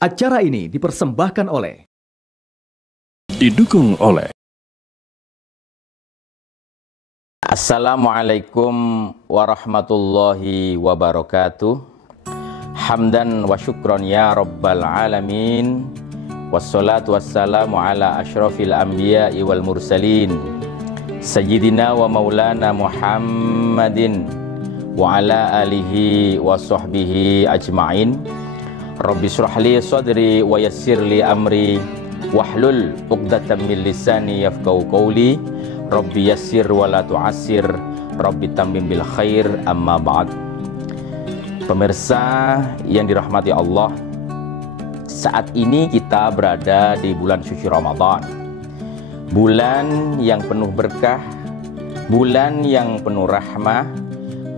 Acara ini dipersembahkan oleh didukung oleh Assalamualaikum warahmatullahi wabarakatuh. Hamdan wa syukron ya rabbal alamin. Wassalatu wassalamu ala asyrafil anbiya'i wal mursalin Sayyidina wa maulana Muhammadin wa ala alihi wa sahbihi ajma'in. Rabbi syrahli sadri wa yassirli amri wahlul uqdatam min lisani yafqahu qawli. Rabbi yassir wa la tu'assir, Rabbi tammim bil khair, amma ba'd. Pemirsa yang dirahmati Allah, saat ini kita berada di bulan suci Ramadan, bulan yang penuh berkah, bulan yang penuh rahmah,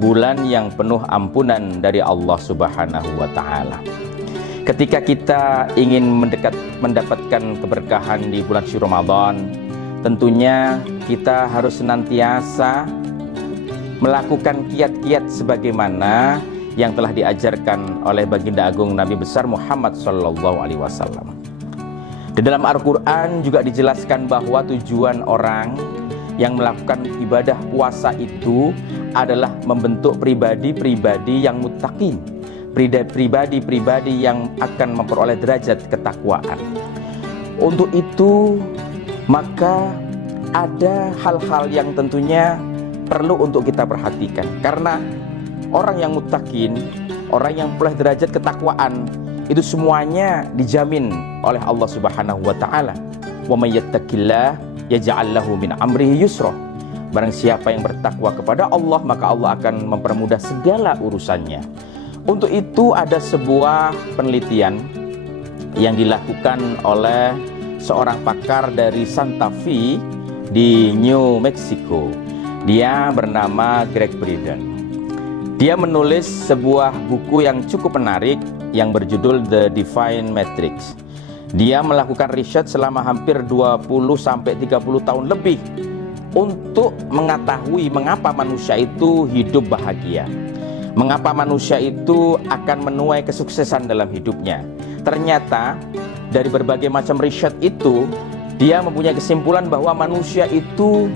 bulan yang penuh ampunan dari Allah Subhanahu wa Ta'ala. Ketika kita ingin mendapatkan keberkahan di bulan suci Ramadan, tentunya kita harus senantiasa melakukan kiat-kiat sebagaimana yang telah diajarkan oleh baginda agung Nabi besar Muhammad SAW. Di dalam Al-Quran juga dijelaskan bahwa tujuan orang yang melakukan ibadah puasa itu adalah membentuk pribadi-pribadi yang muttaqin, pribadi-pribadi yang akan memperoleh derajat ketakwaan. Untuk itu maka ada hal-hal yang tentunya perlu untuk kita perhatikan, karena orang yang muttaqin, orang yang memperoleh derajat ketakwaan, itu semuanya dijamin oleh Allah Subhanahu wa Ta'ala. Wa may yattaqillah yaj'al lahu min amrihi yusra. Barang siapa yang bertakwa kepada Allah, maka Allah akan mempermudah segala urusannya. Untuk itu ada sebuah penelitian yang dilakukan oleh seorang pakar dari Santa Fe di New Mexico. Dia bernama Greg Braden. Dia menulis sebuah buku yang cukup menarik yang berjudul The Divine Matrix. Dia melakukan riset selama hampir 20-30 tahun lebih untuk mengetahui mengapa manusia itu hidup bahagia, mengapa manusia itu akan menuai kesuksesan dalam hidupnya. Ternyata dari berbagai macam riset itu, dia mempunyai kesimpulan bahwa manusia itu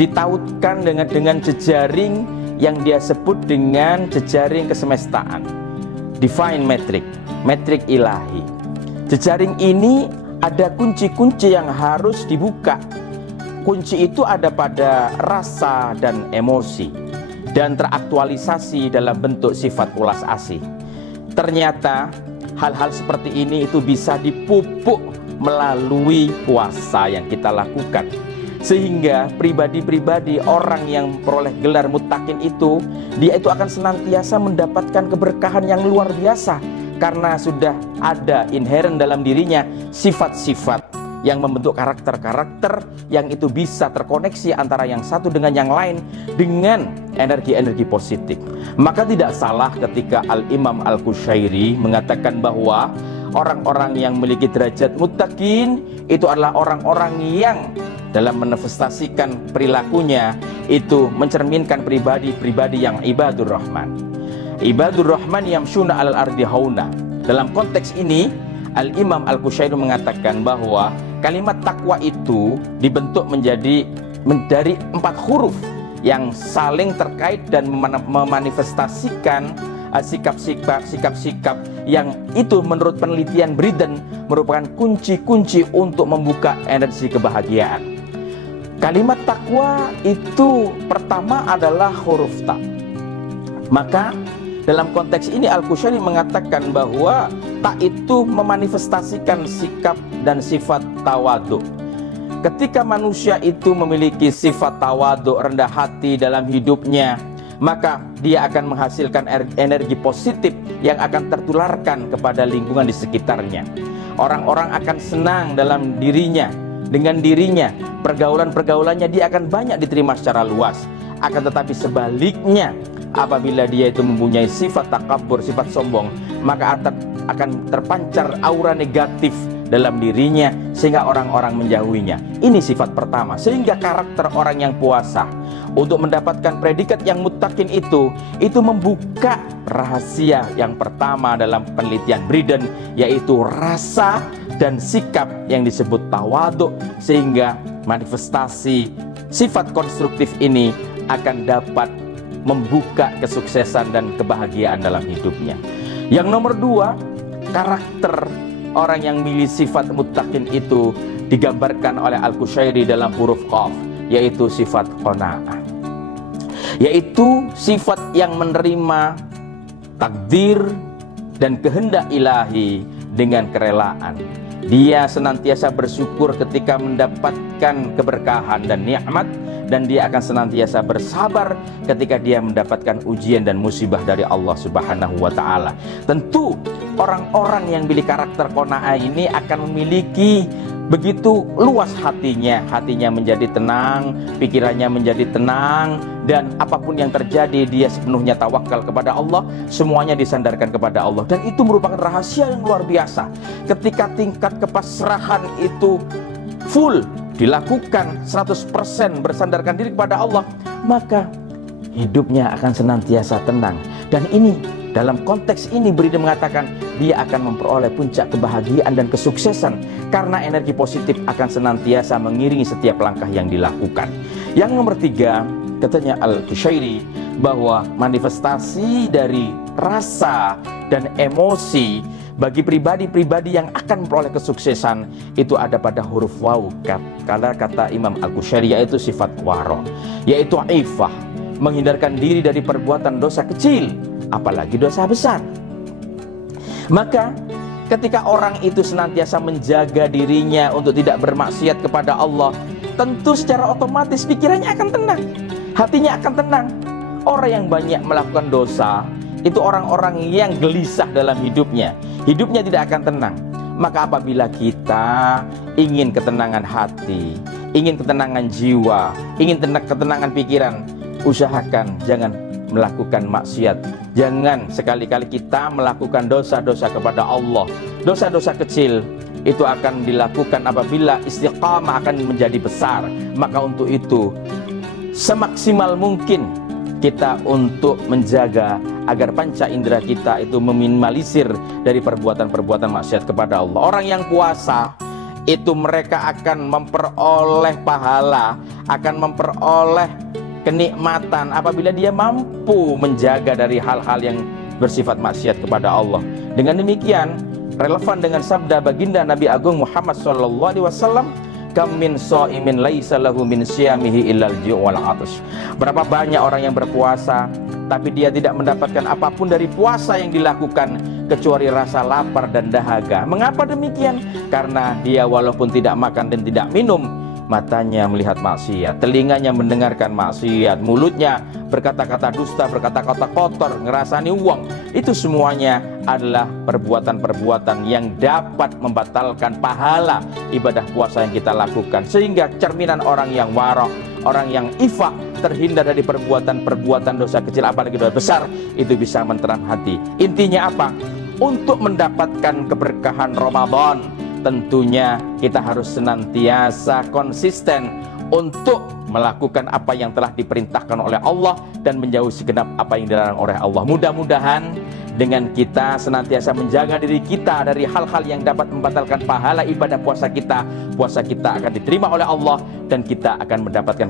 ditautkan dengan jejaring yang dia sebut dengan jejaring kesemestaan, Divine Matrix, metrik ilahi. Jejaring ini ada kunci-kunci yang harus dibuka. Kunci itu ada pada rasa dan emosi, dan teraktualisasi dalam bentuk sifat ulas asih. Ternyata hal-hal seperti ini itu bisa dipupuk melalui puasa yang kita lakukan, sehingga pribadi-pribadi orang yang peroleh gelar muttaqin itu, dia itu akan senantiasa mendapatkan keberkahan yang luar biasa, karena sudah ada inherent dalam dirinya sifat-sifat yang membentuk karakter-karakter yang itu bisa terkoneksi antara yang satu dengan yang lain dengan energi-energi positif. Maka tidak salah ketika Al-Imam Al-Qushairi mengatakan bahwa orang-orang yang memiliki derajat muttaqin itu adalah orang-orang yang dalam manifestasikan perilakunya itu mencerminkan pribadi-pribadi yang ibadur rahman. Ibadur rahman yamshuna alal ardi hauna. Dalam konteks ini Al-Imam Al-Qushairi mengatakan bahwa kalimat takwa itu dibentuk menjadi dari 4 huruf yang saling terkait dan memanifestasikan sikap-sikap yang itu menurut penelitian Braden merupakan kunci-kunci untuk membuka energi kebahagiaan. Kalimat takwa itu pertama adalah huruf ta. Maka dalam konteks ini Al-Qushairi mengatakan bahwa ta itu memanifestasikan sikap dan sifat tawadhu. Ketika manusia itu memiliki sifat tawadhu, rendah hati dalam hidupnya, maka dia akan menghasilkan energi positif yang akan tertularkan kepada lingkungan di sekitarnya. Orang-orang akan senang dalam dirinya, dengan dirinya, pergaulan-pergaulannya dia akan banyak diterima secara luas. Akan tetapi sebaliknya, apabila dia itu mempunyai sifat takabur, sifat sombong, maka akan terpancar aura negatif dalam dirinya sehingga orang-orang menjauhinya. Ini sifat pertama. Sehingga karakter orang yang puasa untuk mendapatkan predikat yang muttaqin itu membuka rahasia yang pertama dalam penelitian Briden, yaitu rasa dan sikap yang disebut tawadhu, sehingga manifestasi sifat konstruktif ini akan dapat membuka kesuksesan dan kebahagiaan dalam hidupnya. Yang nomor dua, karakter orang yang milih sifat muttaqin itu digambarkan oleh Al-Qushairi dalam huruf Qaf, yaitu sifat qanaah, yaitu sifat yang menerima takdir dan kehendak ilahi dengan kerelaan. Dia senantiasa bersyukur ketika mendapatkan keberkahan dan nikmat, dan dia akan senantiasa bersabar ketika dia mendapatkan ujian dan musibah dari Allah Subhanahu wa Ta'ala. Tentu orang-orang yang memiliki karakter qanaah ini akan memiliki begitu luas hatinya menjadi tenang, pikirannya menjadi tenang, dan apapun yang terjadi dia sepenuhnya tawakal kepada Allah, semuanya disandarkan kepada Allah. Dan itu merupakan rahasia yang luar biasa. Ketika tingkat kepasrahan itu full dilakukan 100% bersandarkan diri kepada Allah, maka hidupnya akan senantiasa tenang. Dan ini, dalam konteks ini Briden mengatakan dia akan memperoleh puncak kebahagiaan dan kesuksesan karena energi positif akan senantiasa mengiringi setiap langkah yang dilakukan. Yang nomor tiga, katanya Al-Qushairi, bahwa manifestasi dari rasa dan emosi bagi pribadi-pribadi yang akan memperoleh kesuksesan itu ada pada huruf waw, kata Imam Al-Qushairi, yaitu sifat waro, yaitu ifah, menghindarkan diri dari perbuatan dosa kecil, apalagi dosa besar. Maka ketika orang itu senantiasa menjaga dirinya untuk tidak bermaksiat kepada Allah, tentu secara otomatis pikirannya akan tenang, hatinya akan tenang. Orang yang banyak melakukan dosa itu orang-orang yang gelisah dalam hidupnya, hidupnya tidak akan tenang. Maka apabila kita ingin ketenangan hati, ingin ketenangan jiwa, ingin ketenangan pikiran, usahakan jangan melakukan maksiat. Jangan sekali-kali kita melakukan dosa-dosa kepada Allah. Dosa-dosa kecil itu akan dilakukan apabila istiqamah akan menjadi besar. Maka untuk itu semaksimal mungkin kita untuk menjaga agar panca indera kita itu meminimalisir dari perbuatan-perbuatan maksiat kepada Allah. Orang yang puasa itu mereka akan memperoleh pahala, akan memperoleh kenikmatan apabila dia mampu menjaga dari hal-hal yang bersifat maksiat kepada Allah. Dengan demikian relevan dengan sabda baginda Nabi Agung Muhammad SAW, kam min shaimin laisa lahu min siyamihi illal ju' wal 'atash. Berapa banyak orang yang berpuasa tapi dia tidak mendapatkan apapun dari puasa yang dilakukan kecuali rasa lapar dan dahaga. Mengapa demikian? Karena dia walaupun tidak makan dan tidak minum, matanya melihat maksiat, telinganya mendengarkan maksiat, mulutnya berkata-kata dusta, berkata-kata kotor, ngerasani uang. Itu semuanya adalah perbuatan-perbuatan yang dapat membatalkan pahala ibadah puasa yang kita lakukan. Sehingga cerminan orang yang warok, orang yang ifah, terhindar dari perbuatan-perbuatan dosa kecil apalagi dosa besar, itu bisa menenteram hati. Intinya apa? Untuk mendapatkan keberkahan Ramadan, tentunya kita harus senantiasa konsisten untuk melakukan apa yang telah diperintahkan oleh Allah dan menjauhi segenap apa yang dilarang oleh Allah. Mudah-mudahan dengan kita senantiasa menjaga diri kita dari hal-hal yang dapat membatalkan pahala ibadah puasa kita akan diterima oleh Allah dan kita akan mendapatkan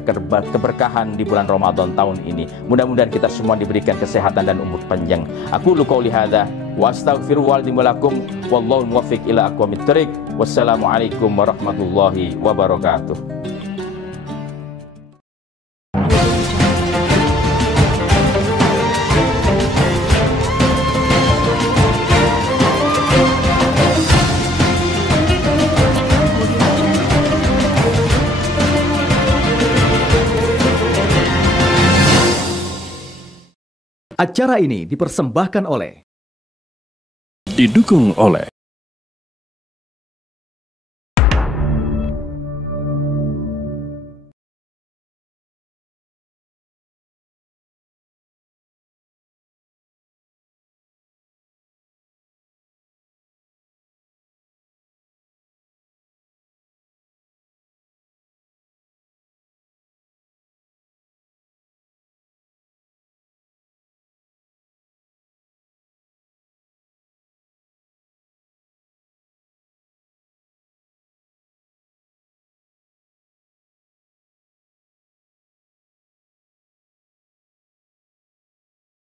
keberkahan di bulan Ramadan tahun ini. Mudah-mudahan kita semua diberikan kesehatan dan umur panjang. Aku qouli hadza wa astaghfirullahaladzim wa lakum wallahu muwaffiq ila aqwamit thoriq. Wassalamualaikum warahmatullahi wabarakatuh. Acara ini dipersembahkan oleh didukung oleh